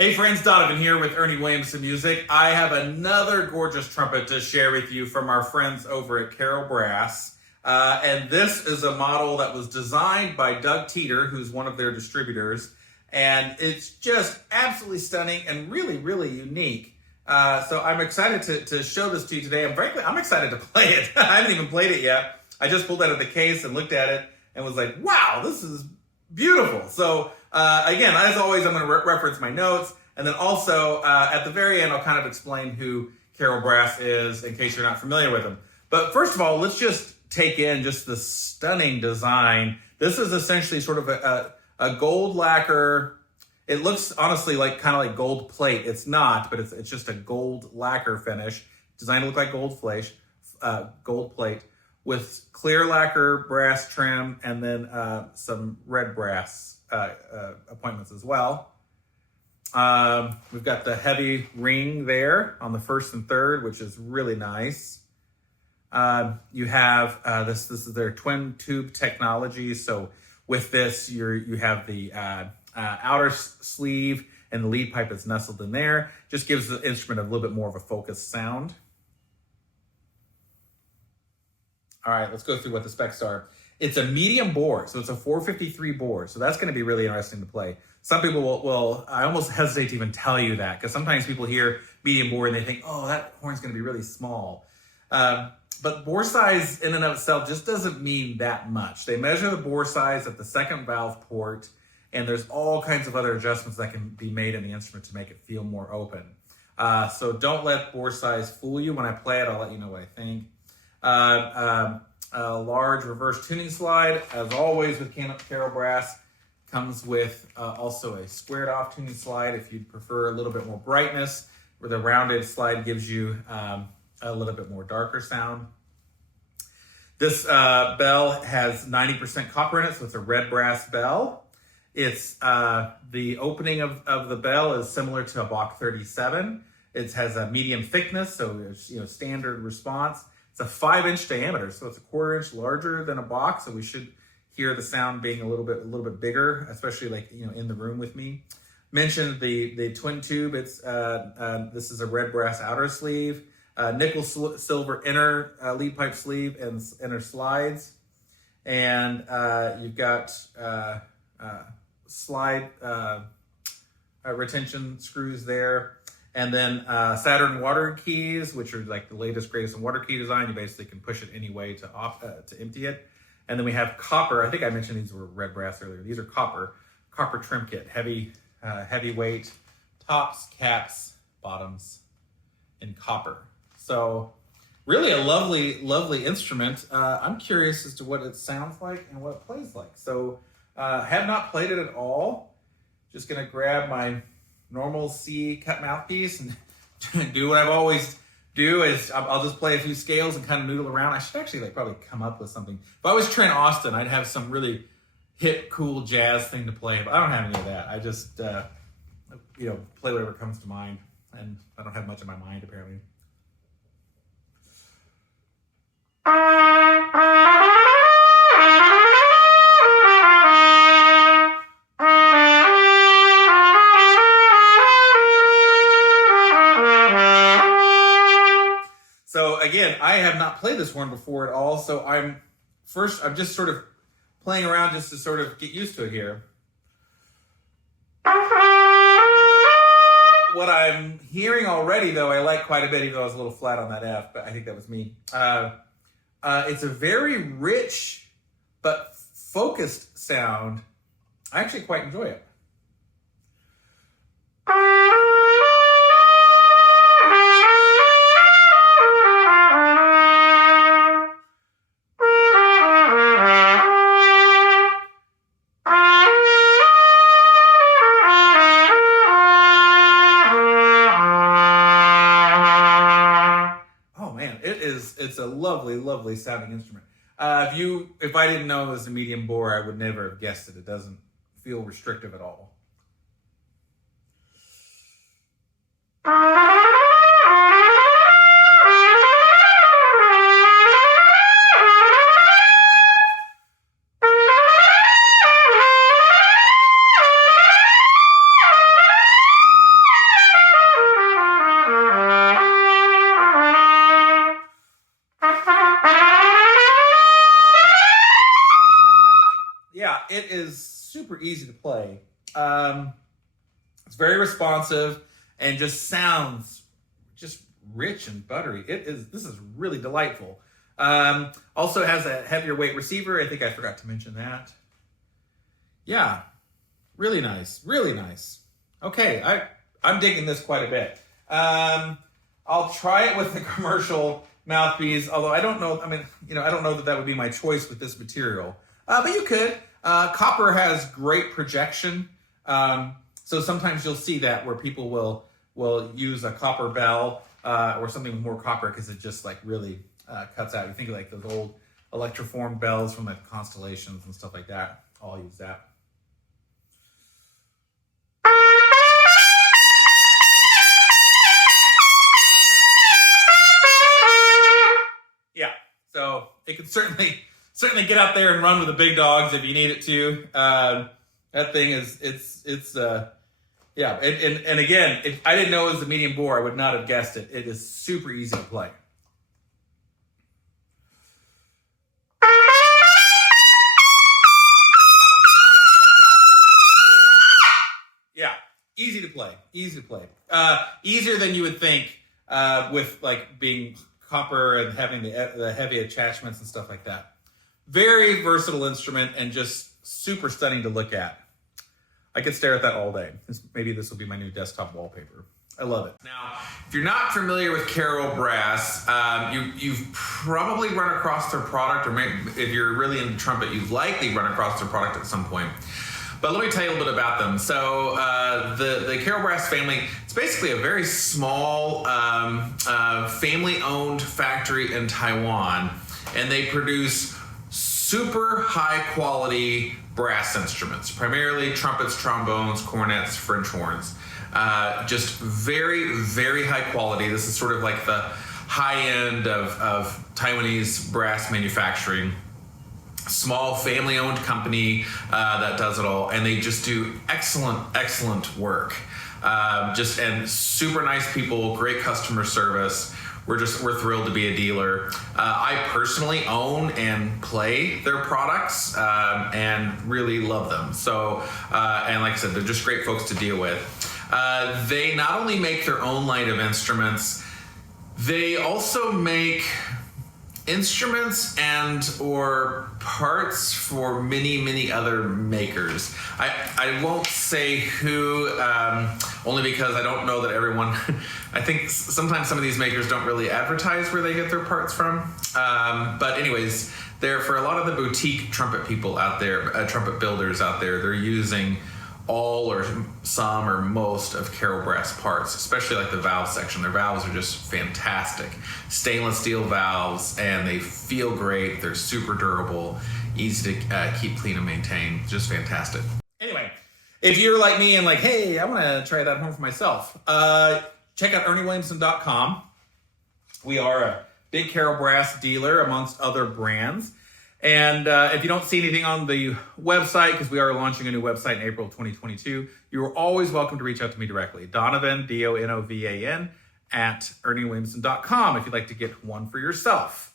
Hey friends, Donovan here with Ernie Williamson Music. I have another gorgeous trumpet to share with you from our friends over at CarolBrass. And this is a model that was designed by Doug Teeter, who's one of their distributors. And it's just absolutely stunning and really, really unique. So I'm excited to show this to you today. I'm excited to play it. I haven't even played it yet. I just pulled it out of the case and looked at it and was like, wow, this is beautiful. So again, as always, I'm going to reference my notes. And then also at the very end, I'll kind of explain who CarolBrass is in case you're not familiar with them. But first of all, let's just take in just the stunning design. This is essentially sort of a gold lacquer. It looks honestly like kind of like gold plate. It's not, but it's just a gold lacquer finish. Designed to look like gold plate with clear lacquer brass trim and then some red brass appointments as well. We've got the heavy ring there on the first and third, which is really nice. You have this is their twin tube technology. So with this, you have the outer sleeve and the lead pipe is nestled in there. Just gives the instrument a little bit more of a focused sound. All right, let's go through what the specs are. It's a medium bore, so it's a 453 bore. So that's going to be really interesting to play. Some people will I almost hesitate to even tell you that because sometimes people hear medium bore and they think, oh, that horn's going to be really small. But bore size in and of itself just doesn't mean that much. They measure the bore size at the second valve port, and there's all kinds of other adjustments that can be made in the instrument to make it feel more open. So don't let bore size fool you. When I play it, I'll let you know what I think. A large reverse tuning slide, as always with CarolBrass, comes with also a squared off tuning slide if you'd prefer a little bit more brightness, where the rounded slide gives you a little bit more darker sound. This bell has 90% copper in it, so it's a red brass bell. It's the opening of the bell is similar to a Bach 37. It has a medium thickness, so it's standard response. It's a 5-inch diameter, so it's a 1/4 inch larger than a Bach, so we should hear the sound being a little bit bigger, especially like in the room with me. Mentioned the twin tube. It's this is a red brass outer sleeve, nickel silver inner lead pipe sleeve and inner slides, and you've got slide retention screws there. And then Saturn water keys, which are like the latest, greatest in water key design. You basically can push it any way to empty it. And then we have copper. I think I mentioned these were red brass earlier. These are copper trim kit, heavyweight, tops, caps, bottoms, in copper. So really a lovely, lovely instrument. I'm curious as to what it sounds like and what it plays like. So have not played it at all. Just gonna grab my normal C cut mouthpiece and do what I've always do is I'll just play a few scales and kind of noodle around. I should actually probably come up with something. If I was Trent Austin, I'd have some really hip, cool jazz thing to play, but I don't have any of that. I just play whatever comes to mind, and I don't have much in my mind apparently. So again, I have not played this horn before at all, so I'm just sort of playing around just to sort of get used to it here. What I'm hearing already, though, I like quite a bit, even though I was a little flat on that F, but I think that was me. It's a very rich but focused sound. I actually quite enjoy it. It's a lovely, lovely sounding instrument. If I didn't know it was a medium bore, I would never have guessed it. It doesn't feel restrictive at all. super easy to play. It's very responsive and just sounds just rich and buttery. This is really delightful. Also has a heavier weight receiver. I think I forgot to mention that. Yeah, really nice, really nice. Okay, I'm digging this quite a bit. I'll try it with the commercial mouthpiece, although I don't know, I don't know that would be my choice with this material. But you could. Copper has great projection. So sometimes you'll see that where people will use a copper bell or something with more copper because it just like really cuts out. You think of like those old electroformed bells from like constellations and stuff like that. I'll use that. Yeah, so it can certainly get out there and run with the big dogs if you need it to. That thing yeah. And again, if I didn't know it was a medium bore, I would not have guessed it. It is super easy to play. Yeah, easy to play. Easy to play. Easier than you would think with like being copper and having the heavy attachments and stuff like that. Very versatile instrument and just super stunning to look at. I could stare at that all day. Maybe this will be my new desktop wallpaper. I love it. Now, if you're not familiar with CarolBrass, you've probably run across their product, or maybe if you're really into trumpet, you've likely run across their product at some point. But let me tell you a little bit about them. So the CarolBrass family, it's basically a very small family-owned factory in Taiwan, and they produce super high-quality brass instruments, primarily trumpets, trombones, cornets, French horns. Just very, very high quality. This is sort of like the high end of Taiwanese brass manufacturing. Small family-owned company that does it all, and they just do excellent work. And super nice people, great customer service. We're thrilled to be a dealer. I personally own and play their products and really love them. So, and like I said, they're just great folks to deal with. They not only make their own line of instruments, they also make instruments and or parts for many other makers. I won't say who, only because I don't know that everyone, I think sometimes some of these makers don't really advertise where they get their parts from. But anyways, they're for a lot of the boutique trumpet people out there, trumpet builders out there, they're using all or some or most of CarolBrass parts, especially like the valve section. Their valves are just fantastic. Stainless steel valves, and they feel great. They're super durable, easy to keep clean and maintain. Just fantastic. Anyway, if you're like me and like, hey, I want to try it at home for myself, check out ErnieWilliamson.com. We are a big CarolBrass dealer amongst other brands. And if you don't see anything on the website, because we are launching a new website in April 2022, you are always welcome to reach out to me directly. Donovan, Donovan, @ErnieWilliamson.com if you'd like to get one for yourself.